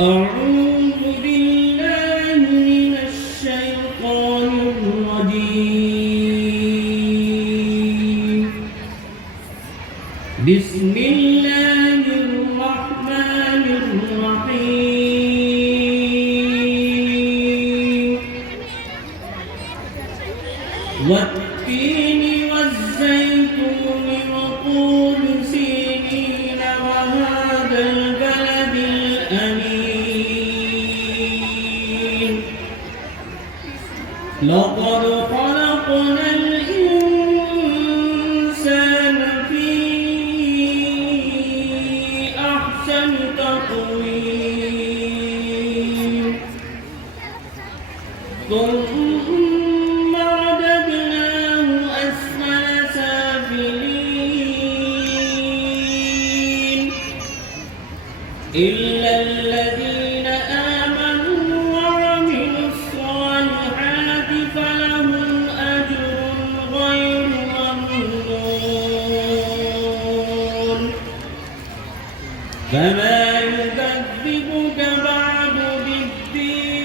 أعوذ بالله من الشيطان الرجيم. بسم الله الرحمن الرحيم. والتين والزيتون وطور سينين وهذا البلد الأمين. لقد خلقنا الإنسان في أحسن تقويم ثم رددناه أسفل سافلين إلا الذين آمنوا وعملوا الصالحات فلهم أجر غير ممنون. فما يكذبك بعد بالدين؟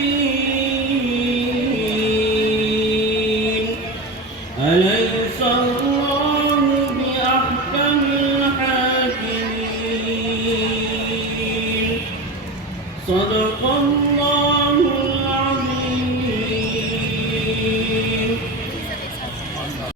أليس الله بأحكم الحاكمين؟ صدق